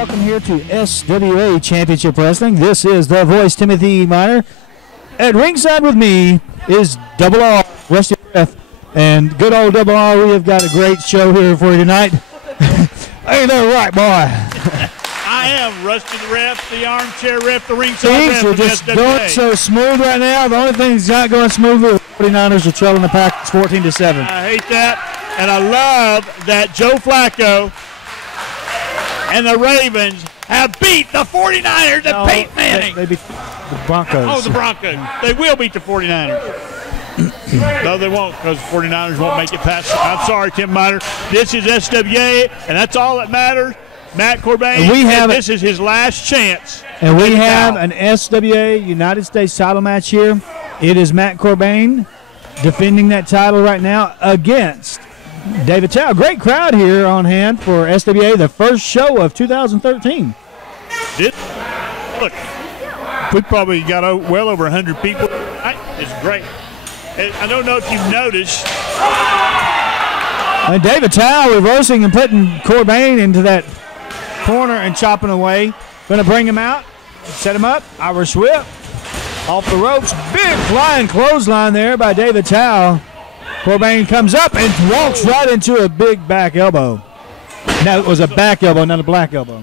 welcome here to SWA Championship Wrestling. This is the voice, Timothy Miner. At ringside with me is Double R, Rusty Ref, and good old Double R. We have got a great show here for you tonight. Ain't that right, boy? I am Rusty the Ref, the armchair ref, the ringside ref. Things are just going so smooth right now. The only thing that's not going smoothly, the 49ers are trailing the Packers 14-7. I hate that, and I love that Joe Flacco and the Ravens have beat the 49ers and Peyton Manning. They beat the Broncos. Oh, the Broncos. They will beat the 49ers. No, they won't, because the 49ers won't make it past. I'm sorry, Tim Miner. This is SWA, and that's all that matters. Matt Corbin, this is his last chance. And we have an SWA United States title match here. It is Matt Corbin defending that title right now against David Chow. Great crowd here on hand for SWA, the first show of 2013. Look, we probably got well over 100 people. It's great. I don't know if you've noticed. And David Chow reversing and putting Corbin into that corner and chopping away. Going to bring him out, set him up, Irish whip, off the ropes. Big flying clothesline there by David Chow. Corbin comes up and walks right into a big back elbow. Now it was a back elbow, not a black elbow.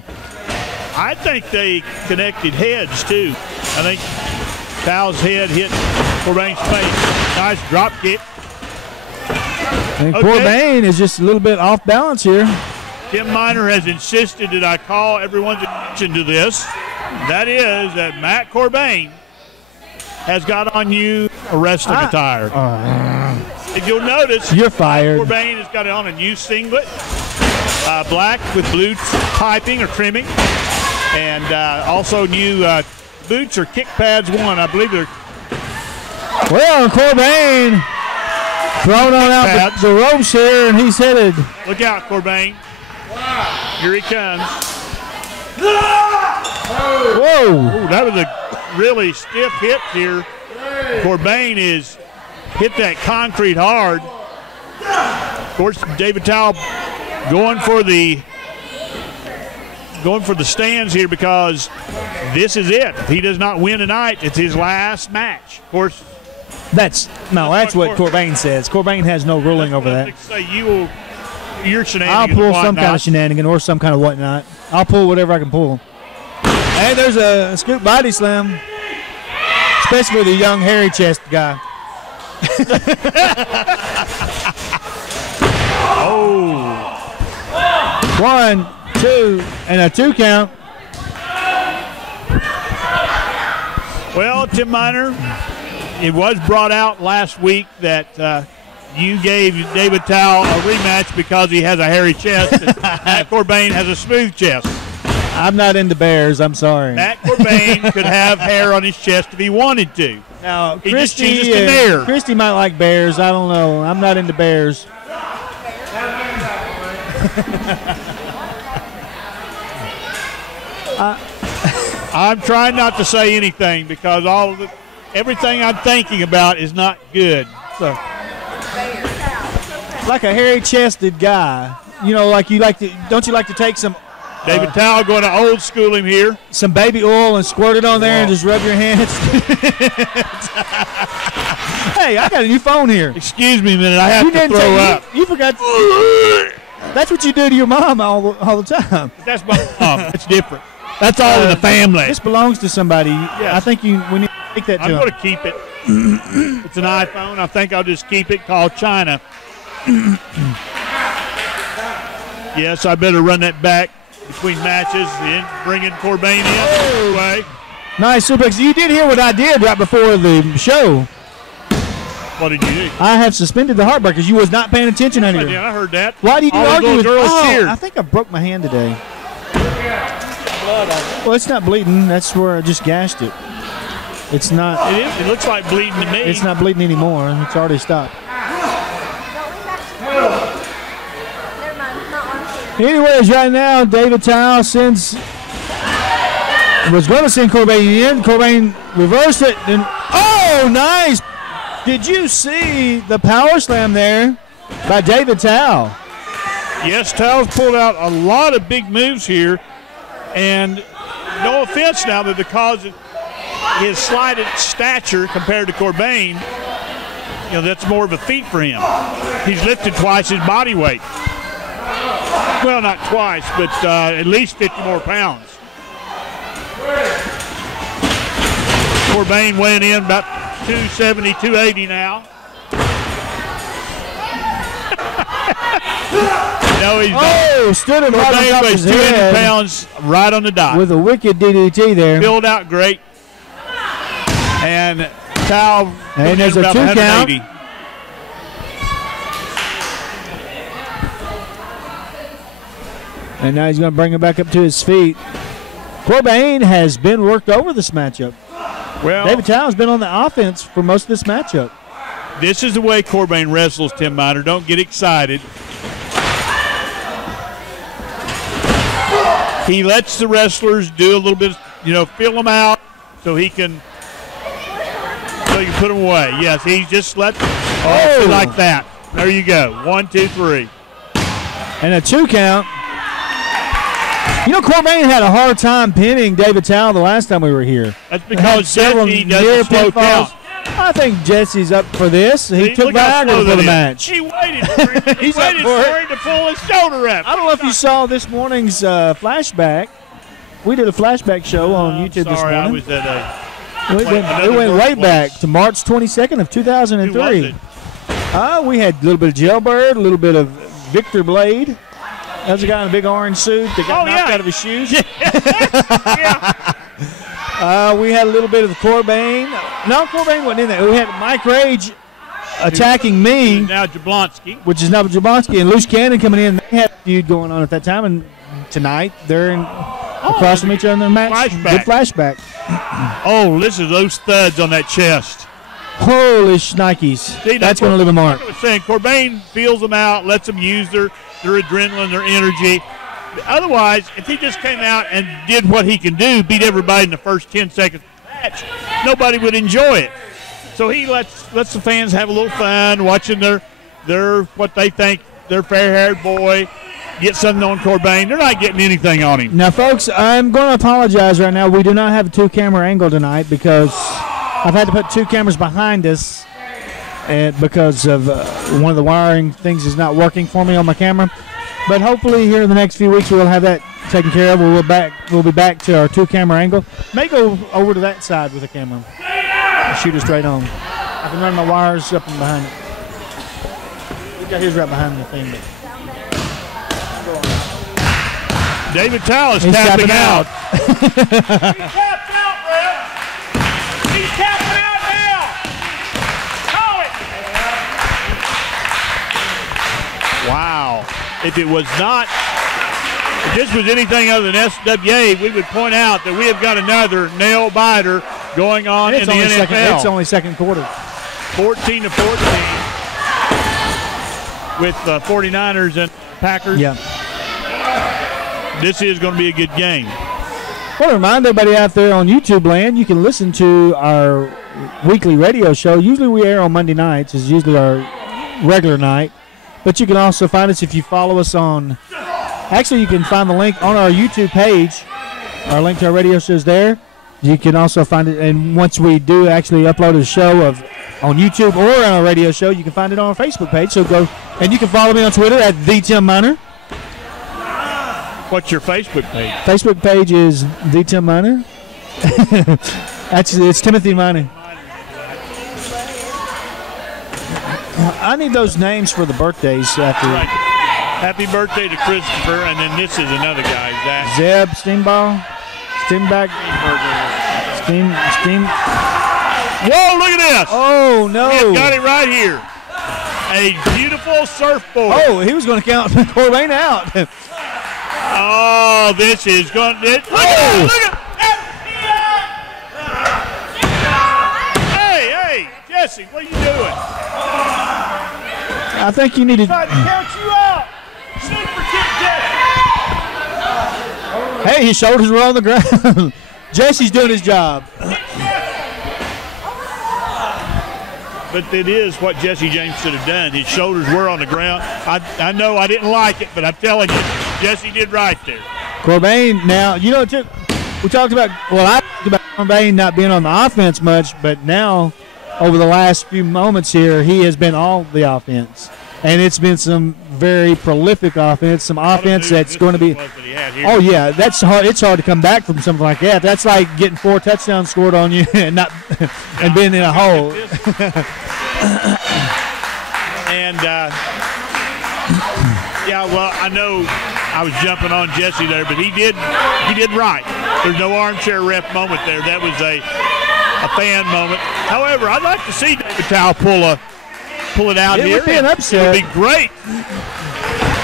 I think they connected heads, too. I think Chow's head hit Corbin's face. Nice drop kick. And Corbin is just a little bit off balance here. Tim Miner has insisted that I call everyone's attention to this. That is that Matt Corbin has got on you a wrestling attire. If you'll notice, you're fired. Matt Corbin has got on a new singlet, black with blue piping or trimming, and also new boots or kick pads one. I believe they're. Well, Corbin thrown on out the ropes here, and he's headed. Look out, Corbin. Here he comes. Whoa! Ooh, that was a really stiff hit here. Corbin is hit that concrete hard. Of course, David Chow going for the stands here because this is it. If he does not win tonight, it's his last match. Of course, that's what Corbin says. Corbin has no ruling over that. Say your I'll pull some kind of shenanigan or some kind of whatnot. I'll pull whatever I can pull. Hey, there's a scoop body slam, especially for the young hairy chest guy. Oh. 1, 2, and a 2 count. Well, Tim Miner, it was brought out last week that you gave David Chow a rematch because he has a hairy chest and Matt Corbin has a smooth chest. I'm not into bears. I'm sorry. Matt Corbin could have hair on his chest if he wanted to. Now, Christy might like bears. I don't know. I'm not into bears. I'm trying not to say anything because everything I'm thinking about is not good. So. Like a hairy-chested guy, don't you like to take some? David Chow going to old school him here. Some baby oil and squirt it on there and just rub your hands. Hey, I got a new phone here. Excuse me a minute, I have to throw up. You forgot. That's what you do to your mom all the time. That's my mom. It's different. That's all in the family. This belongs to somebody. Yes. I think we need to take that to him. I'm going to keep it. It's an iPhone. I think I'll just keep it, called China. Yes, I better run that back between matches and bringing Corbin in. Way. Nice suplex. You did hear what I did right before the show. What did you do? I have suspended the Heartbreakers. You was not paying attention on here. I heard that. Why did you argue with girls cheered? I think I broke my hand today. Well, it's not bleeding. That's where I just gashed it. It's not. It is. It looks like bleeding to me. It's not bleeding anymore. It's already stopped. Anyways, right now, David Chow was going to send Corbin in. Corbin reversed it. And, oh, nice. Did you see the power slam there by David Chow? Yes, Chow's pulled out a lot of big moves here. And no offense now, but because of his slight stature compared to Corbin, that's more of a feat for him. He's lifted twice his body weight. Well, not twice, but at least 50 more pounds. Corbin weighing in about 270, 280 now. No, he's not. Stood him right on top of his 200 head pounds right on the dot. with a wicked DDT there. Filled out great. And Tao, and there's a 2 180. count. And now he's going to bring him back up to his feet. Corbin has been worked over this matchup. Well, David Tao has been on the offense for most of this matchup. This is the way Corbin wrestles, Tim Miner. Don't get excited. He lets the wrestlers do a little bit, fill them out so he can put them away. Yes, he just lets like that. There you go. 1, 2, 3. And a 2 count. Corbin had a hard time pinning David Tao the last time we were here. That's because Jesse doesn't slow count. I think Jesse's up for this. He took Viagra for the match. He waited for him. He waited for him to pull his shoulder up. I don't know if you saw this morning's flashback. We did a flashback show on YouTube this morning. I was at it went way back to March 22nd of 2003. Who was it? We had a little bit of Jailbird, a little bit of Victor Blade. That was a guy in a big orange suit that got knocked out of his shoes. We had a little bit of Corbin. No, Corbin wasn't in there. We had Mike Rage attacking me. Now Jablonski. Which is now Jablonski and Loose Cannon coming in. They had a feud going on at that time. And tonight they're across from each other in their match. Good flashback. Listen to those thuds on that chest. Holy shnikes. That's going to leave a mark. I was saying, Corbin feels them out, lets them use their adrenaline, their energy. Otherwise, if he just came out and did what he can do, beat everybody in the first 10 seconds of the match, nobody would enjoy it. So he lets the fans have a little fun watching their what they think their fair-haired boy get something on Corbin. They're not getting anything on him. Now, folks, I'm going to apologize right now. We do not have a 2-camera angle tonight because I've had to put 2 cameras behind us and because of one of the wiring things is not working for me on my camera. But hopefully here in the next few weeks we'll have that taken care of. We'll be back to our 2-camera angle. May go over to that side with the camera. Shoot it straight on. I can run my wires up and behind it. We've got his right behind the thing. David Tao is tapping out. He's tapped out, Brett. He's tapping out now. Call it. Wow. If this was anything other than SWA, we would point out that we have got another nail biter going on in the NFL. It's only second quarter. 14-14 with 49ers and Packers. Yeah. This is going to be a good game. I want to remind everybody out there on YouTube land, you can listen to our weekly radio show. Usually we air on Monday nights. It's usually our regular night. But you can also find us if you follow us on – actually, you can find the link on our YouTube page. Our link to our radio show is there. You can also find it – and once we do actually upload a show on YouTube or on our radio show, you can find it on our Facebook page. So go – and you can follow me on Twitter at @TheTimMiner. What's your Facebook page? Facebook page is The Tim Miner. Actually, it's Timothy Miner. I need those names for the birthdays after. Right. Happy birthday to Christopher, and then this is another guy, Zach. Zeb Steamball, Steamback, Steam. Whoa! Look at this. Oh no! We have got it right here. A beautiful surfboard. Oh, he was going to count Corbin out. Oh, this is going to – look at Hey, Jesse, what are you doing? I think you need to – Tried to count you out. Super kick, Jesse. Hey, his shoulders were on the ground. Jesse's doing his job. But it is what Jesse James should have done. His shoulders were on the ground. I know I didn't like it, but I'm telling you, Jesse did right there. Corbin now, you know, we talked about, I talked about Corbin not being on the offense much, but now over the last few moments here, he has been all the offense. And it's been some very prolific offense, some offense that's going to be. Oh yeah, that's hard. It's hard to come back from something like that. That's like getting 4 touchdowns scored on you and not and being in a hole. And yeah, well, I know I was jumping on Jesse there, but he did right. There's no armchair ref moment there. That was a fan moment. However, I'd like to see David Towle pull it out here. It would be an upset. It would be great.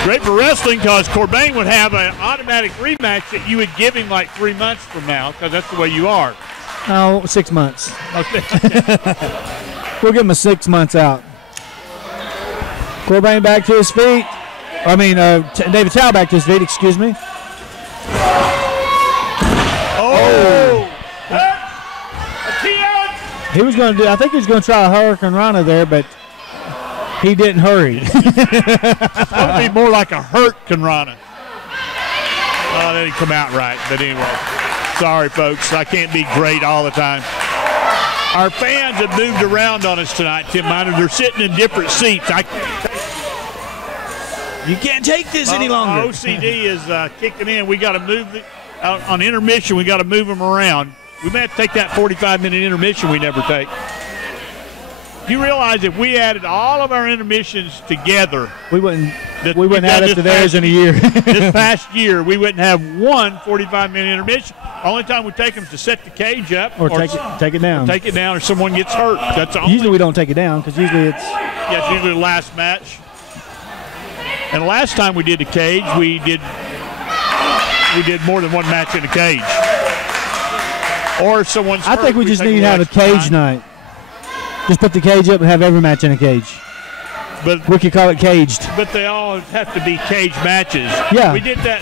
Great for wrestling because Corbin would have an automatic rematch that you would give him like 3 months from now because that's the way you are. No, 6 months. Okay. We'll give him a 6 months out. Corbin back to his feet. I mean, David Towle back to his feet, excuse me. Oh! He was going to do, I think he was going to try a Hurricane Rana there, but he didn't hurry. It's going to be more like a Hurricane Rana. Oh, that didn't come out right, but anyway. Sorry, folks. I can't be great all the time. Our fans have moved around on us tonight, Tim Miner. They're sitting in different seats. You can't take this any longer. OCD is kicking in. We got to move on intermission. We got to move them around. We may have to take that 45-minute intermission we never take. You realize if we added all of our intermissions together, we wouldn't add up to theirs in a year. This past year, we wouldn't have one 45-minute intermission. Only time we take them is to set the cage up or take it down. Take it down, or someone gets hurt. That's all. Usually we don't take it down because usually it's usually the last match. And the last time we did the cage, we did more than one match in the cage. Or someone's hurt, I think we just need to have a cage night. Just put the cage up and have every match in a cage. But we could call it caged. But they all have to be cage matches. Yeah. We did that.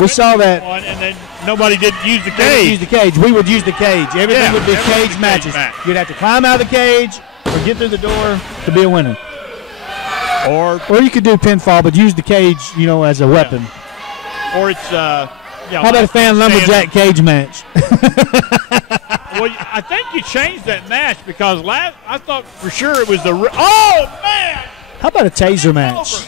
We saw that. One, and then nobody did use the cage. They didn't use the cage. We would use the cage. Everything would be cage matches. You'd have to climb out of the cage or get through the door to be a winner. Or you could do pinfall, but use the cage, as a weapon. Or it's how about a fan lumberjack cage match? Well, I think you changed that match because I thought for sure it was the. Oh man! How about a taser match?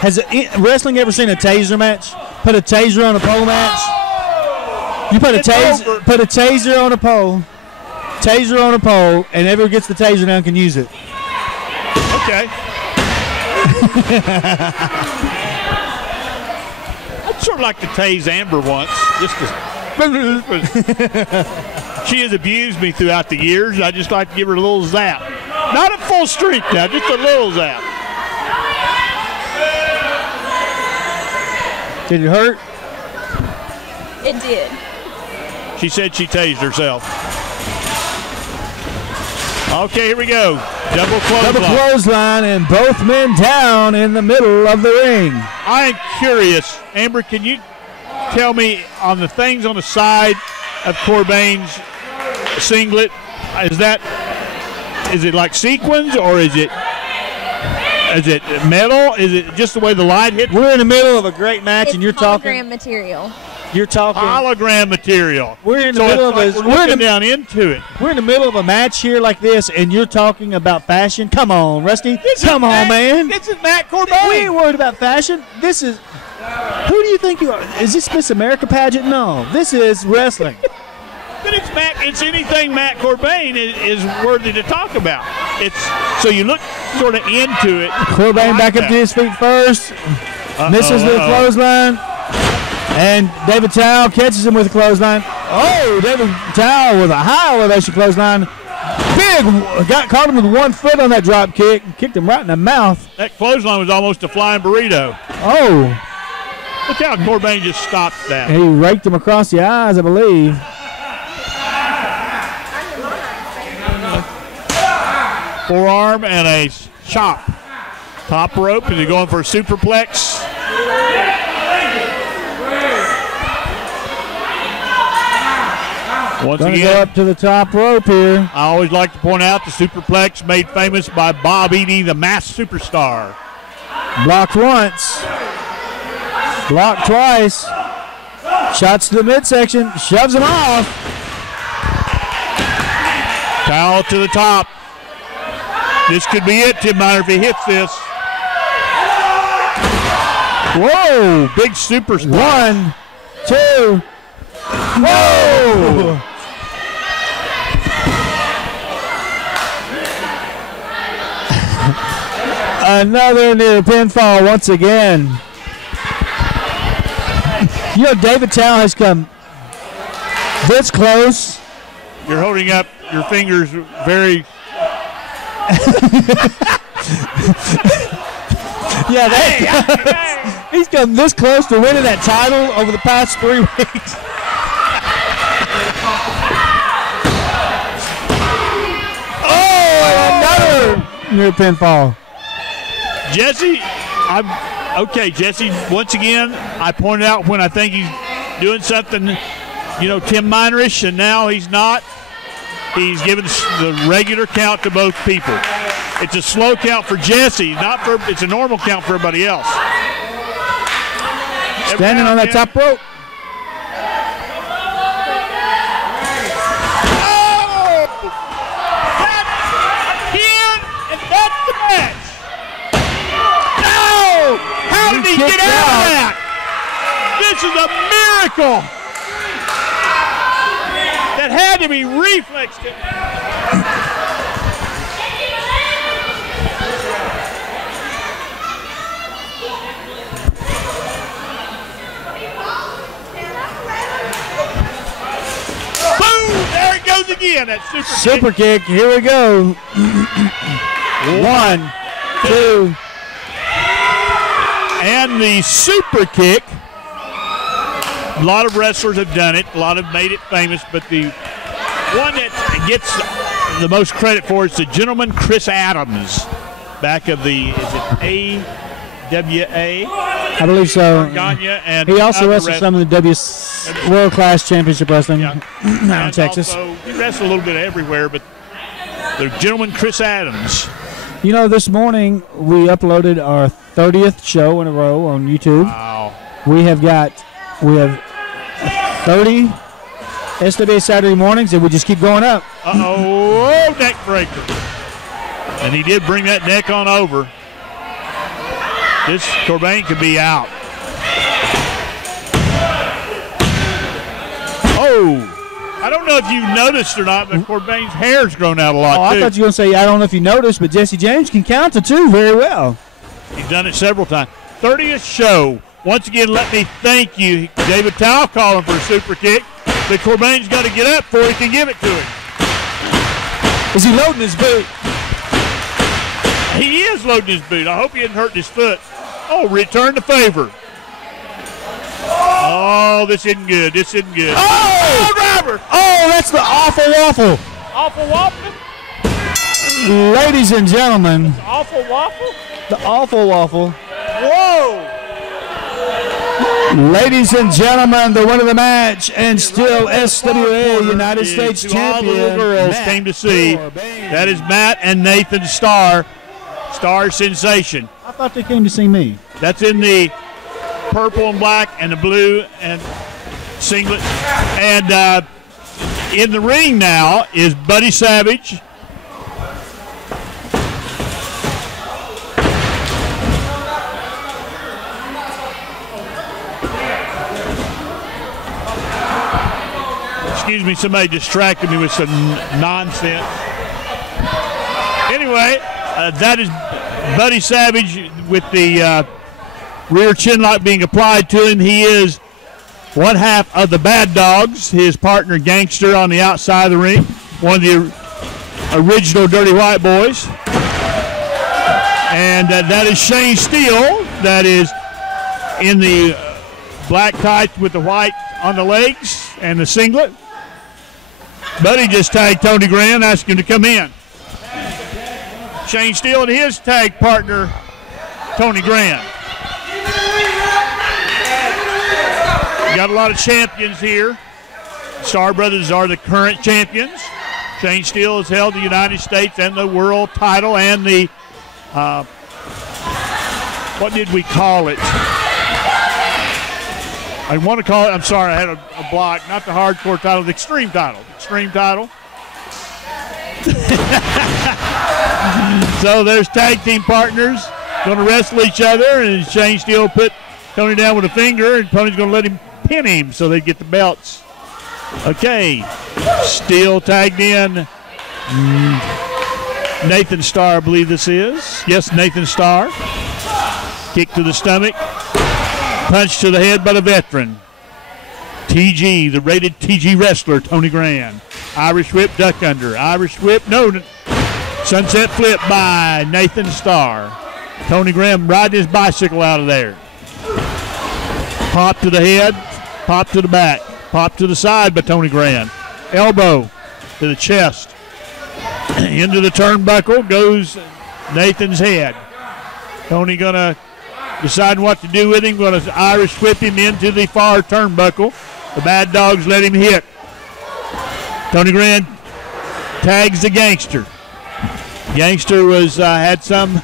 Has wrestling ever seen a taser match? Put a taser on a pole match. You put a taser on a pole. Taser on a pole, and whoever gets the taser down can use it. Okay. I'd sort of like to tase Amber once, just to. She has abused me throughout the years. I just like to give her a little zap. Not at full strength now, just a little zap. Did it hurt? It did. She said she tased herself. Okay, here we go. Double clothesline, and both men down in the middle of the ring. I am curious. Amber, can you tell me on the things on the side of Corbin's singlet, is it like sequins or is it metal? Is it just the way the light hit? We're in the middle of a great match, it's and you're talking hologram material. You're talking hologram material. We're in the middle of down into it. We're in the middle of a match here like this, and you're talking about fashion. Come on, Rusty. Come on, man. This is Matt Corbin. We ain't worried about fashion. This is. Who do you think you are? Is this Miss America pageant? No, this is wrestling. But it's anything Matt Corbin is worthy to talk about. So you look sort of into it. Corbin back up to his feet first. Misses the clothesline. And David Towle catches him with a clothesline. Oh, David Towle with a high elevation clothesline. Caught him with 1 foot on that drop kick and kicked him right in the mouth. That clothesline was almost a flying burrito. Oh. Look how Corbin just stopped that. He raked him across the eyes, I believe. Forearm and a chop. Top rope. Is he going for a superplex? Once again, go up to the top rope here. I always like to point out the superplex made famous by Bob Eady, the masked superstar. Blocked once. Blocked twice. Shots to the midsection. Shoves him off. Foul to the top. This could be it, Tim Miner, if he hits this. Whoa, big super spot. 1, 2. Whoa! Another near pinfall once again. You know, David Tao has come this close. You're holding up your fingers very. Yeah, he's come this close to winning that title over the past 3 weeks. Oh, another near pinfall. Jesse, okay, Jesse, once again, I pointed out when I think he's doing something, Tim Minerish, and now he's not. He's given the regular count to both people. It's a slow count for Jesse, it's a normal count for everybody else. Standing on that top rope. How did he get out of that? This is a miracle. That had to be reflexed. Boom! There it goes again. That super kick. Here we go. 1, 2. And the super kick, a lot of wrestlers have done it. A lot have made it famous, but the one that gets the most credit for is the gentleman Chris Adams, back of the, is it AWA? I believe so. And he also wrestled some of the World Class Championship Wrestling out in Texas. Also, he wrestled a little bit everywhere, but the gentleman Chris Adams. You know, this morning we uploaded our 30th show in a row on YouTube. Wow. We have 30 SWA Saturday mornings, and we just keep going up. Uh-oh, neck breaker. And he did bring that neck on over. This Corbin could be out. Oh, I don't know if you noticed or not, but Corbin's hair's grown out a lot, too. I thought you were going to say, I don't know if you noticed, but Jesse James can count to 2 very well. He's done it several times. 30th show. Once again, let me thank you. David Tao calling for a super kick. But Corbin's got to get up before he can give it to him. Is he loading his boot? He is loading his boot. I hope he didn't hurt his foot. Oh, return the favor. Oh, this isn't good. This isn't good. Oh, driver. Oh, that's the awful waffle. Awful waffle? Ladies and gentlemen. Awful waffle? The awful waffle. Whoa. Ladies and gentlemen, the winner of the match and still SWA United States champion. All the girls came to see. That is Matt and Nathan Starr. Star Sensation. I thought they came to see me. That's in the purple and black and the blue and singlet. And in the ring now is Buddy Savage. Excuse me, somebody distracted me with some nonsense. Anyway, that is Buddy Savage with the rear chin lock being applied to him. He is one half of the Bad Dogs, his partner Gangster on the outside of the ring, one of the original Dirty White Boys. And that is Shane Steele, that is in the black tights with the white on the legs and the singlet. Buddy just tagged Tony Graham, asked him to come in. Shane Steele and his tag partner, Tony Graham. Got a lot of champions here. Star Brothers are the current champions. Shane Steele has held the United States and the world title and the, what did we call it? I want to call it, I'm sorry, I had a block, not the hardcore title, the extreme title. Extreme title. So there's tag team partners going to wrestle each other, and Shane Steele put Tony down with a finger, and Tony's going to let him pin him so they get the belts. Okay, Steele tagged in Nathan Starr, I believe this is. Yes, Nathan Starr. Kick to the stomach. Punch to the head by the veteran. TG, the rated TG wrestler, Tony Grand. Irish whip, duck under. Irish whip, no. Sunset flip by Nathan Starr. Tony Graham riding his bicycle out of there. Pop to the head, pop to the back, pop to the side by Tony Graham. Elbow to the chest. Into the turnbuckle goes Nathan's head. Tony gonna decide what to do with him. Gonna Irish whip him into the far turnbuckle. The Bad Dogs let him hit. Tony Graham tags the Gangster. Gangster was had some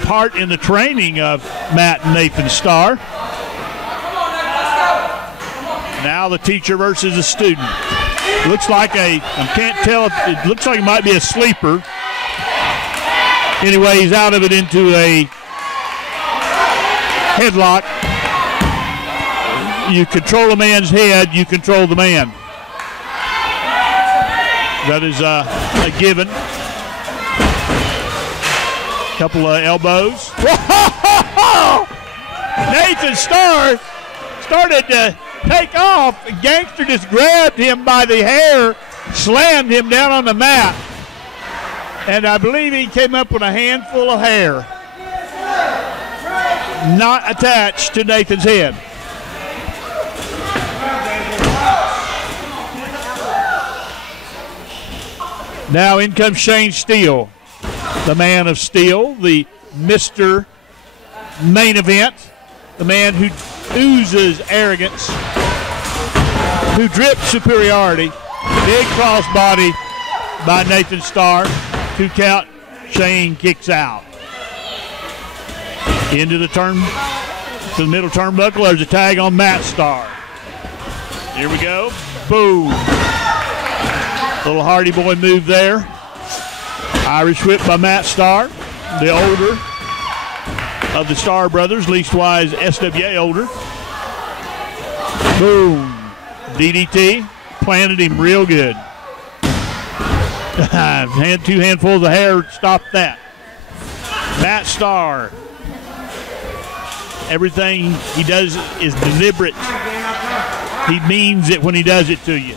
part in the training of Matt and Nathan Starr. Now the teacher versus the student. Looks like I can't tell, it looks like it might be a sleeper. Anyway, he's out of it into a headlock. You control a man's head, you control the man. That is a given. Couple of elbows. Nathan Starr started to take off. The Gangster just grabbed him by the hair, slammed him down on the mat. And I believe he came up with a handful of hair not attached to Nathan's head. Now in comes Shane Steele, the man of steel, the Mr. Main Event, the man who oozes arrogance, who drips superiority. Big crossbody by Nathan Starr. 2 count, Shane kicks out. Into the turn, to the middle turnbuckle, there's a tag on Matt Starr. Here we go, boom. Little Hardy Boy move there. Irish whip by Matt Starr, the older of the Starr brothers, leastwise SWA older. Boom. DDT, planted him real good. 2 handfuls of hair stopped that. Matt Starr, everything he does is deliberate. He means it when he does it to you.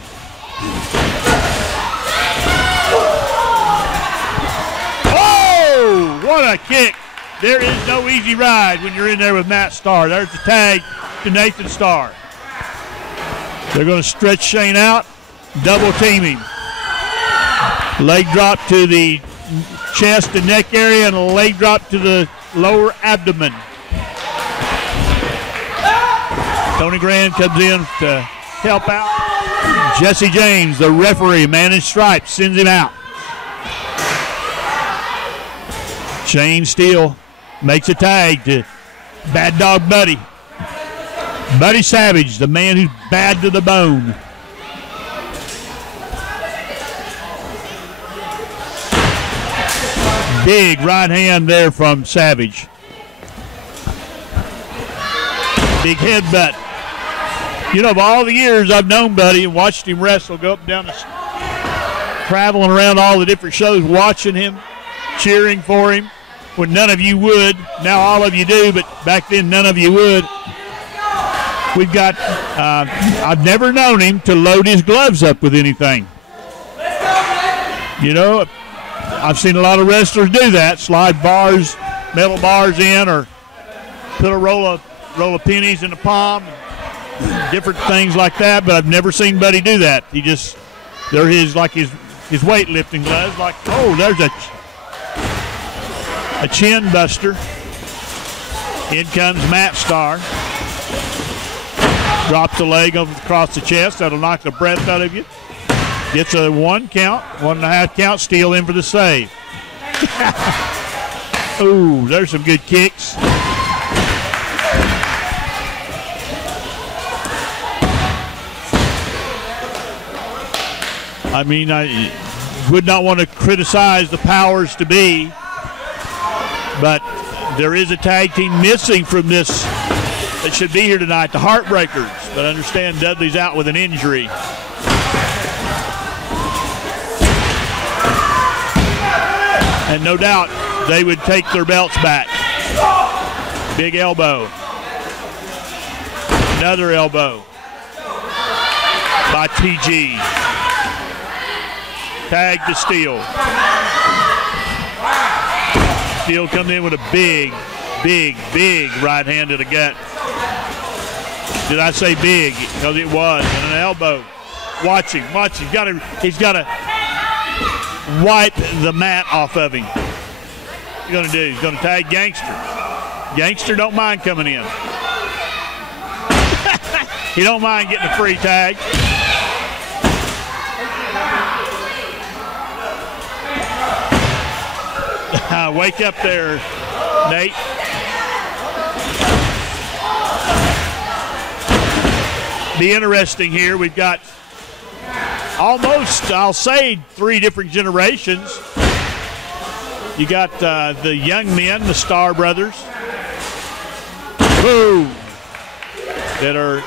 What a kick. There is no easy ride when you're in there with Matt Starr. There's the tag to Nathan Starr. They're going to stretch Shane out, double team him. Leg drop to the chest and neck area and a leg drop to the lower abdomen. Tony Grand comes in to help out. Jesse James, the referee, man in stripes, sends him out. Shane Steele makes a tag to Bad Dog Buddy. Buddy Savage, the man who's bad to the bone. Big right hand there from Savage. Big headbutt. You know, of all the years I've known Buddy and watched him wrestle, go up and down the, traveling around all the different shows, watching him, cheering for him, when none of you would. Now all of you do, but back then none of you would. We've got, I've never known him to load his gloves up with anything. You know, I've seen a lot of wrestlers do that, slide bars, metal bars in, or put a roll of pennies in the palm, different things like that, but I've never seen Buddy do that. He just, they're his weightlifting gloves, like, oh, there's a chin buster. In comes Matt Starr. Drops the leg across the chest. That'll knock the breath out of you. Gets a 1 count, 1.5 count, Steele in for the save. Ooh, there's some good kicks. I mean, I would not want to criticize the powers to be, but there is a tag team missing from this that should be here tonight, the Heartbreakers. But I understand Dudley's out with an injury. And no doubt they would take their belts back. Big elbow. Another elbow by TG. Tag to Steele. Steele comes in with a big right hand to the gut. Did I say big? Because it was. And an elbow. Watch him. He's got to wipe the mat off of him. What's he going to do? He's going to tag Gangster. Gangster don't mind coming in. He don't mind getting a free tag. Wake up there, Nate. Be interesting here. We've got almost, I'll say, 3 different generations. You got the young men, the Star Brothers, who that are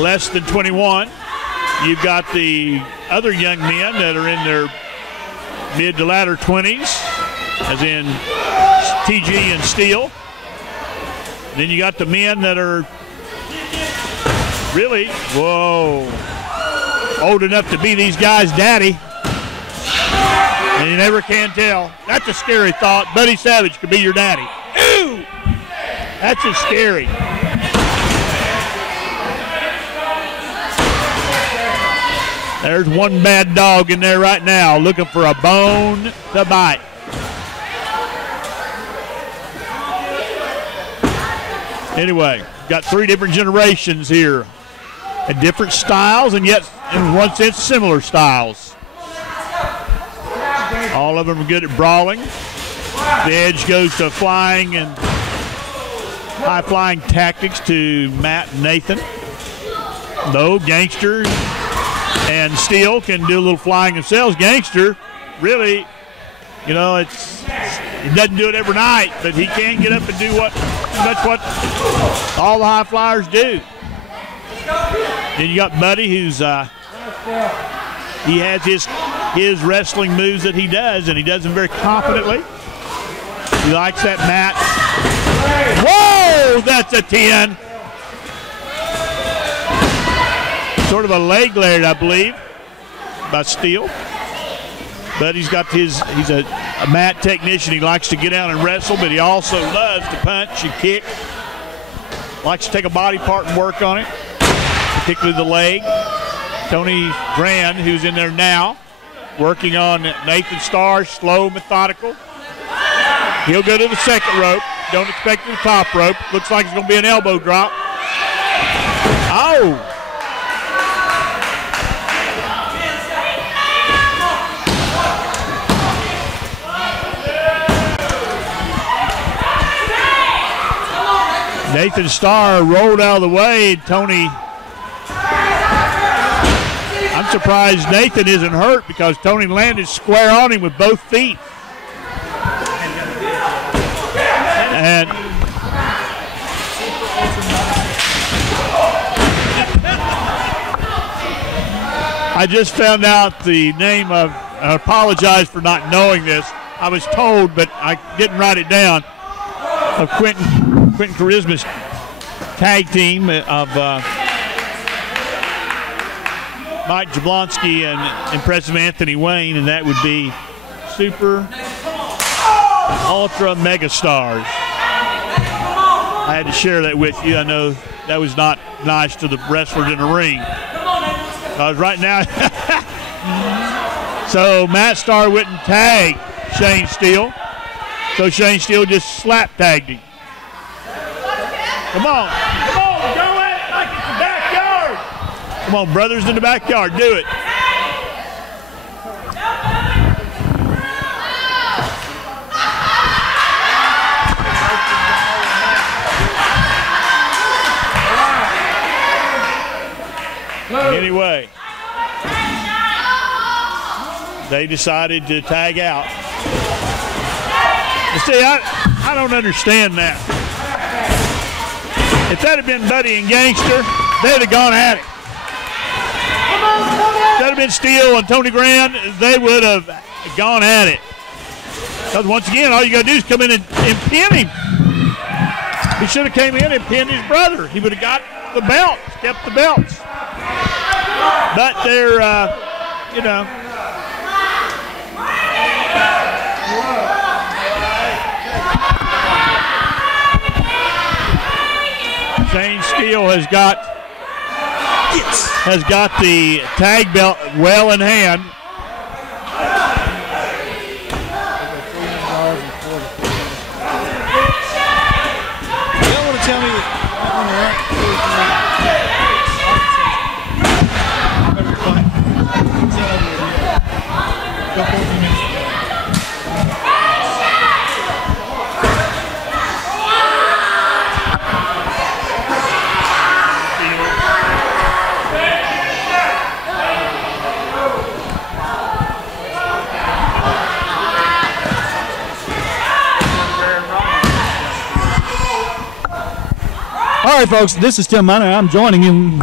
less than 21. You've got the other young men that are in their mid to latter 20s, as in TG and Steele. Then you got the men that are really, old enough to be these guys' daddy. And you never can tell. That's a scary thought. Buddy Savage could be your daddy. Ooh! That's just scary. There's one bad dog in there right now looking for a bone to bite. Anyway, got 3 different generations here and different styles, and yet in one sense similar styles. All of them are good at brawling. The edge goes to flying and high flying tactics to Matt and Nathan. Though Gangster and Steele can do a little flying themselves. Gangster, really, you know, he doesn't do it every night, but he can get up and do what all the high flyers do. Then you got Buddy, who's he has his wrestling moves that he does, and he does them very confidently. He likes that mat. Whoa, that's a 10. Sort of a leg layered, I believe, by Steele. But he's a mat technician. He likes to get out and wrestle, but he also loves to punch and kick. Likes to take a body part and work on it, particularly the leg. Tony Grand, who's in there now, working on Nathan Starr, slow, methodical. He'll go to the second rope. Don't expect the top rope. Looks like it's going to be an elbow drop. Oh! Nathan Starr rolled out of the way. Tony, I'm surprised Nathan isn't hurt because Tony landed square on him with both feet. And I just found out the name of, I apologize for not knowing this. I was told, but I didn't write it down, of Quentin Charisma's tag team of Mike Jablonski and Impressive Anthony Wayne, and that would be Super Ultra Mega Stars. I had to share that with you. I know that was not nice to the wrestlers in the ring. Because right now, so Matt Starr wouldn't tag Shane Steele. So Shane Steele just slap tagged him. Come on, Go at it like it's the backyard. come on, brothers in the backyard, do it. Anyway, they decided to tag out. You see, I don't understand that. If that had been Buddy and Gangster, they'd have gone at it. If that had been Steele and Tony Grand, they would have gone at it. Because once again, all you got to do is come in and pin him. He should have came in and pinned his brother. He would have got the belts, kept the belts. But they're, you know. Shane Steele has got the tag belt well in hand. You don't want to tell me All right, folks, this is Tim Miner. I'm joining him.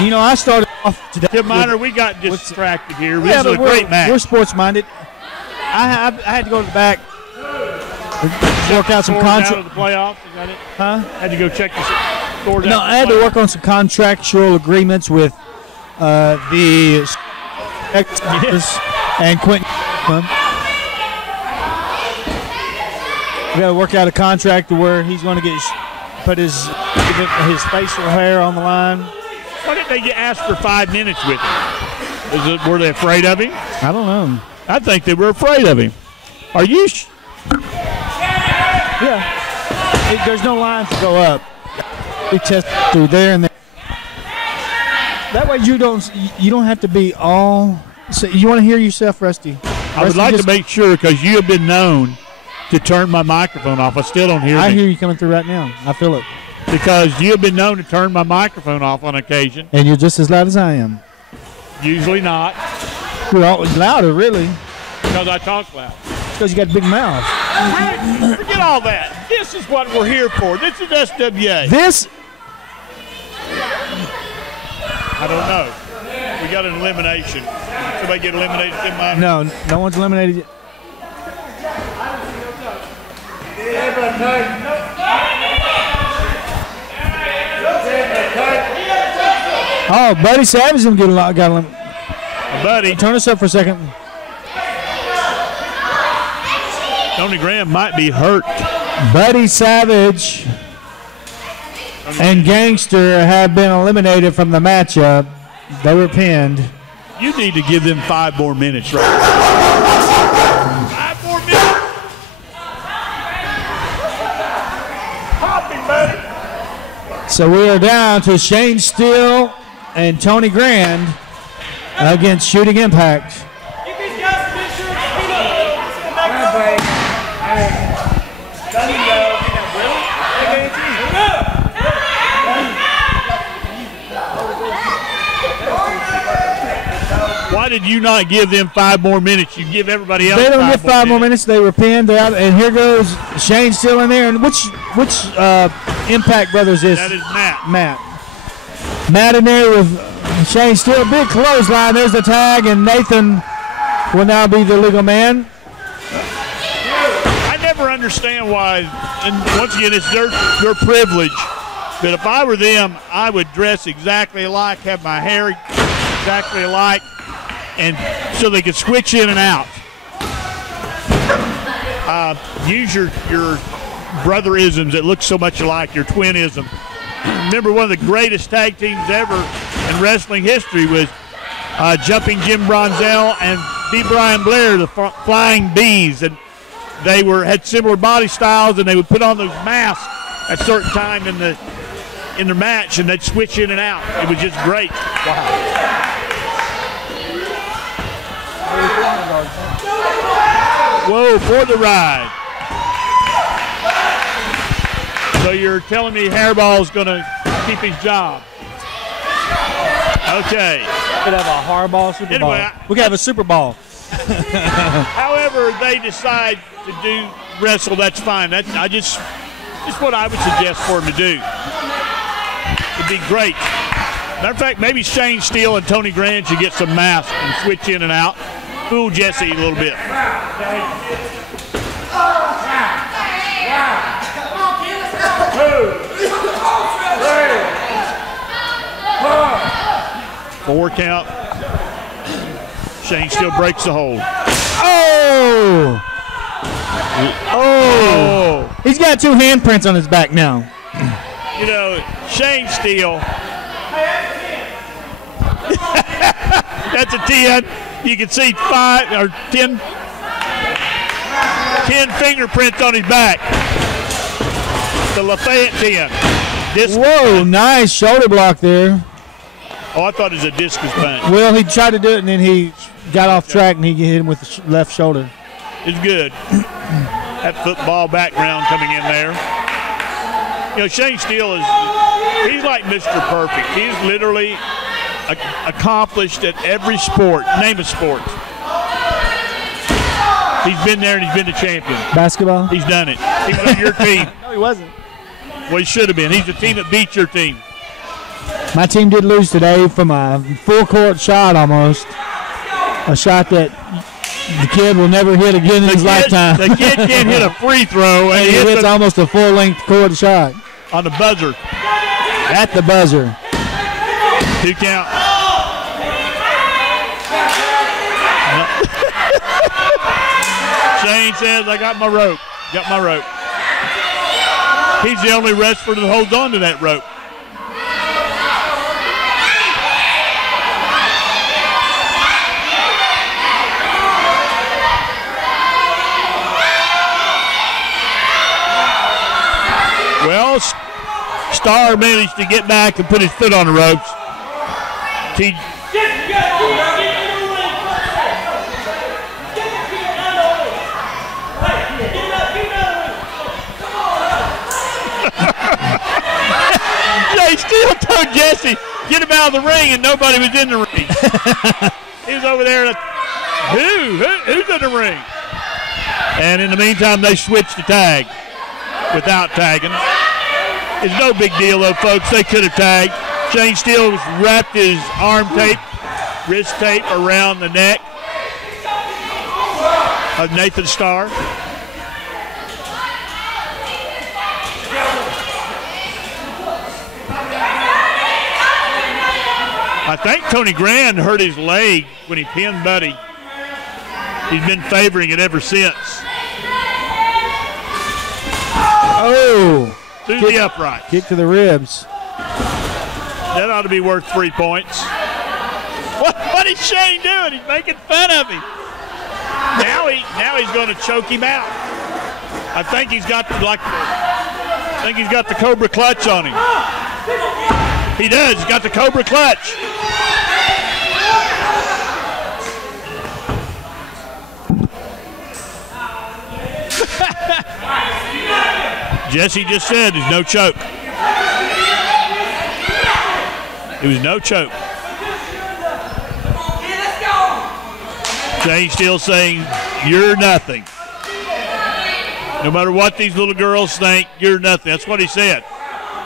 You know, I started off today. Tim Miner, we got distracted here. Yeah, this is a great match. We're sports-minded. I had to go to the back, work out some out of the playoffs. Is that it? Huh? Had to go check the scores out. No, I had to work on some contractual agreements with the and Quentin. We got to work out a contract to where he's going to put his facial hair on the line. Why didn't they ask for 5 minutes with him? Were they afraid of him? I don't know. I think they were afraid of him. Are you? Yeah. There's no lines to go up. We test through there and there. That way you don't have to be all. So you want to hear yourself, Rusty? I would like to make sure, because you have been known to turn my microphone off. I still don't hear me. I hear you coming through right now. I feel it. Because you have been known to turn my microphone off on occasion. And you're just as loud as I am. Usually not. You're always louder, really. Because I talk loud. Because you got a big mouth. Forget all that. This is what we're here for. This is SWA. This? I don't know. We got an elimination. Somebody get eliminated in my... No one's eliminated yet. Oh, Buddy Savage got eliminated. Buddy. Turn us up for a second. Tony Graham might be hurt. Buddy Savage and Gangster have been eliminated from the matchup. They were pinned. You need to give them 5 more minutes, right? 5 more minutes. Popping, buddy. So we are down to Shane Steele and Tony Grand against Shooting Impact. Why did you not give them 5 more minutes? You give everybody else. They don't get 5 more minutes. They were pinned out, and here goes Shane Steele in there. And which Impact Brothers is? That is Matt. Matt in there with Shane Steele. Big clothesline. There's the tag, and Nathan will now be the legal man. I never understand why, and once again, it's their privilege. But if I were them, I would dress exactly alike, have my hair exactly alike, and so they could switch in and out. Use your brotherisms that look so much alike, your twinism. Remember, one of the greatest tag teams ever in wrestling history was Jumping Jim Bronzell and B. Brian Blair, the Flying Bees, and they had similar body styles, and they would put on those masks at a certain time in their match, and they'd switch in and out. It was just great. Wow. Whoa, for the ride. So you're telling me Hairball's going to keep his job? Okay. Could have a hardball Super Bowl. Anyway, We could have a Super Bowl. However they decide to do wrestle, that's fine. That's what I would suggest for him to do. It'd be great. Matter of fact, maybe Shane Steele and Tony Grand should get some masks and switch in and out. Fool Jesse a little bit. 4 count. Shane Steele breaks the hold. Oh! Oh! He's got 2 handprints on his back now. You know, Shane Steele. That's a 10. You can see 5 or 10 fingerprints on his back. The Lafayette Tn. Whoa, nice shoulder block there. Oh, I thought it was a discus punch. Well, he tried to do it, and then he got off track, and he hit him with the left shoulder. It's good. That football background coming in there. You know, Shane Steele he's like Mr. Perfect. He's literally accomplished at every sport. Name a sport. He's been there and he's been the champion. Basketball? He's done it. He was on your team. No, he wasn't. Well, he should have been. He's the team that beat your team. My team did lose today from a full-court shot almost. A shot that the kid will never hit again in his lifetime. The kid can't hit a free throw. And he hits almost a full-length court shot. On the buzzer. At the buzzer. 2 count. Shane says, I got my rope. Got my rope. He's the only wrestler that holds on to that rope. Well, Star managed to get back and put his foot on the ropes. Jay Steele told Jesse, get him out of the ring, and nobody was in the ring. He was over there. Who's in the ring? And in the meantime, they switched the tag without tagging. It's no big deal, though, folks. They could have tagged. Shane Steele wrapped his arm tape, wrist tape around the neck of Nathan Starr. I think Tony Grand hurt his leg when he pinned Buddy. He's been favoring it ever since. Oh! Through the upright. Kick to the ribs. That ought to be worth 3 points. What is Shane doing? He's making fun of him. Now he's going to choke him out. I think he's got the Cobra clutch on him. He does. He's got the Cobra clutch. Jesse just said there's no choke. It was no choke. Shane Steele saying, you're nothing. No matter what these little girls think, you're nothing. That's what he said.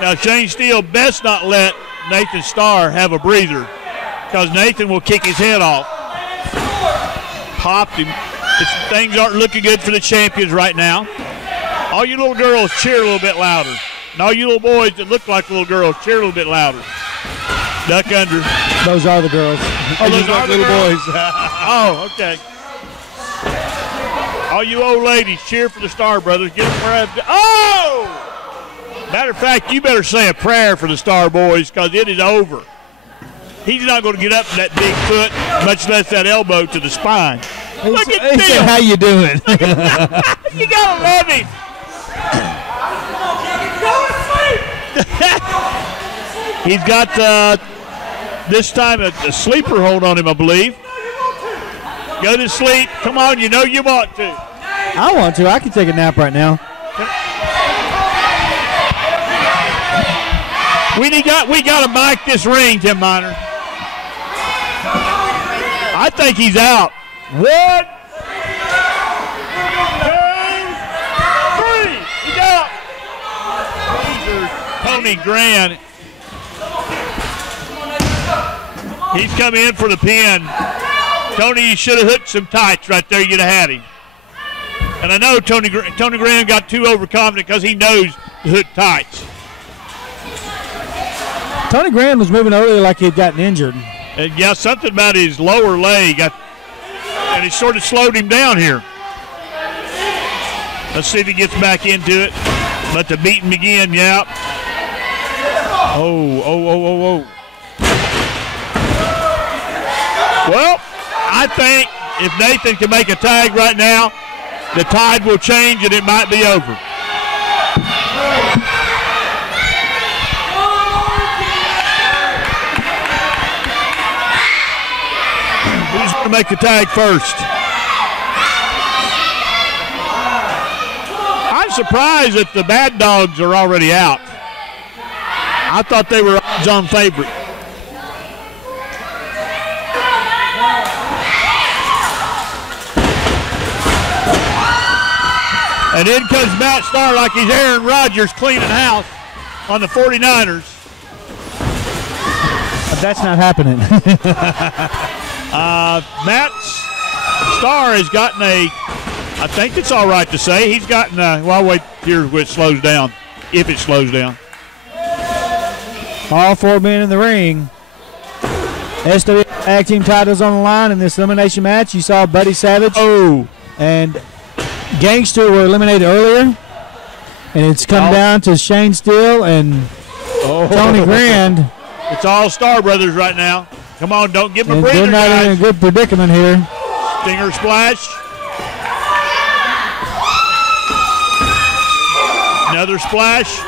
Now, Shane Steele best not let Nathan Starr have a breather because Nathan will kick his head off. Popped him. Things aren't looking good for the champions right now. All you little girls cheer a little bit louder. And all you little boys that look like little girls cheer a little bit louder. Duck under. Those are the girls. Oh, those are the little girls? boys. Oh, okay. All you old ladies cheer for the Starr brothers. Get them where oh! Matter of fact, you better say a prayer for the Starr boys because it is over. He's not going to get up with that big foot, much less that elbow to the spine. Look at He said, how you doing? You got to love him. He's got, this time, a sleeper hold on him, I believe. Go to sleep. Come on, you know you want to. I want to. I can take a nap right now. We got to mic this ring, Tim Miner. I think he's out. 1, 2, 3. He's out. Tony Grand. He's come in for the pin. Tony, you should have hooked some tights right there. You'd have had him. And I know Tony Graham got too overconfident because he knows the hook tights. Tony Graham was moving earlier like he had gotten injured. And yeah, something about his lower leg, and it sort of slowed him down here. Let's see if he gets back into it. Let the beating begin, yeah. Oh. Well, I think if Nathan can make a tag right now, the tide will change and it might be over. Who's going to make the tag first? I'm surprised that the Bad Dogs are already out. I thought they were odds-on favorite. And in comes Matt Starr like he's Aaron Rodgers cleaning house on the 49ers. But that's not happening. Matt Starr has gotten I think it's all right to say, he's gotten well, I'll wait here when it slows down, if it slows down. All 4 men in the ring. SWA Action titles on the line in this elimination match. You saw Buddy Savage and Gangster were eliminated earlier. And it's come down to Shane Steele and Tony Grand. It's all Star Brothers right now. Come on, don't give them a breather, they're not guys. in a good predicament here. Stinger splash. Another splash.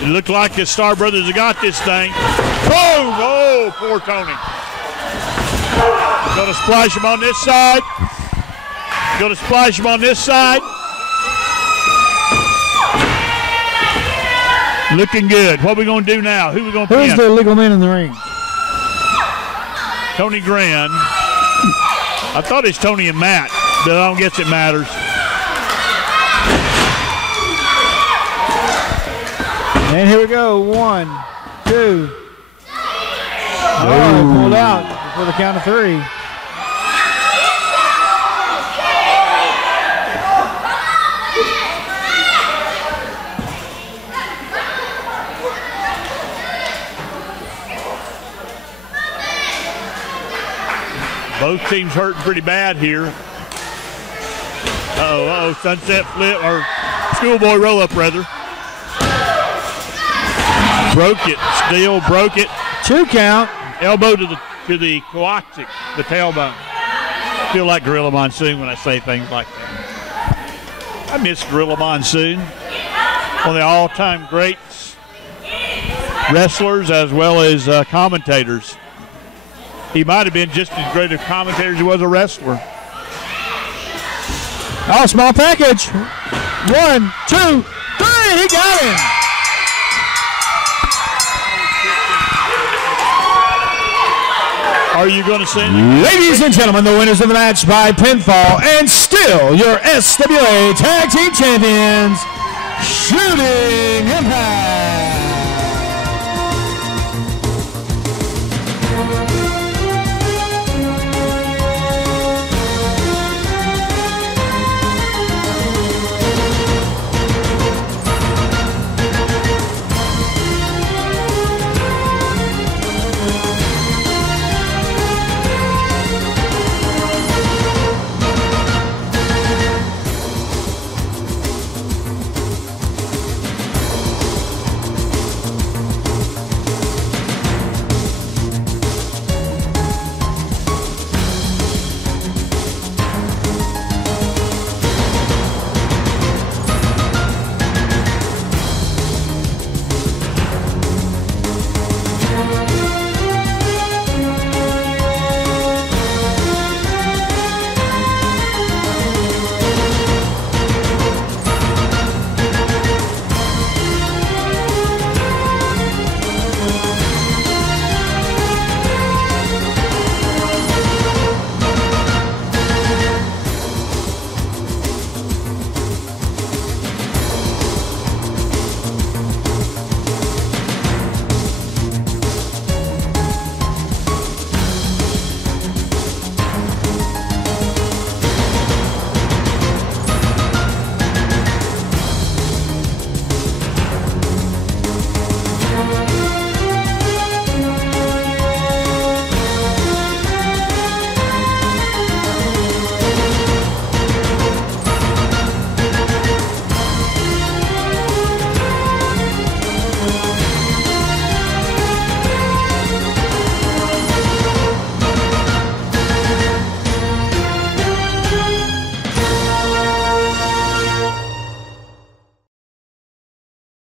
It looked like the Star Brothers have got this thing. Boom! Oh, poor Tony. Going to splash him on this side. Going to splash him on this side. Looking good. What are we going to do now? Who are we going to pin? Who's the legal man in the ring? Tony Grand. I thought it's Tony and Matt, but I don't guess it matters. And here we go. 1, 2. Oh, pulled out for the count of 3. Both teams hurting pretty bad here. Uh-oh, sunset flip, or schoolboy roll-up, rather. Broke it, Steele broke it. 2 count. Elbow to the coccyx, the tailbone. I feel like Gorilla Monsoon when I say things like that. I miss Gorilla Monsoon. One of the all-time greats wrestlers as well as commentators. He might have been just as great a commentator as he was a wrestler. Oh, small package. 1, 2, 3. He got him. Are you going to sing? Ladies and gentlemen, the winners of the match by pinfall and still your SWA Tag Team Champions, Shooting Impact.